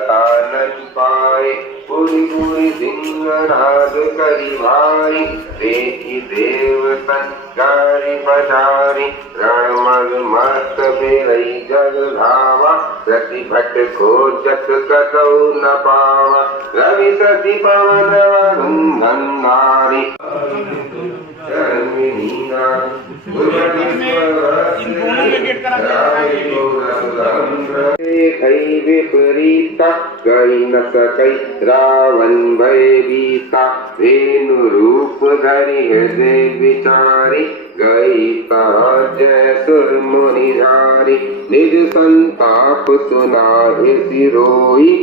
कानन पाए पुरी पुरी सिंहनाद करी भाई देखी देव संचारी पधारी रणमग मस्त फेरई जग धावा प्रतिभट खोजत कतौ न पावा रवि सती पवन वरुण धन्नारी विपरीता कही न सकई रावण भय बीता वेणु रूप धरि हृदय विचारी गई जय सुर मुनि धारी निज संताप सुनाहि सिरोई।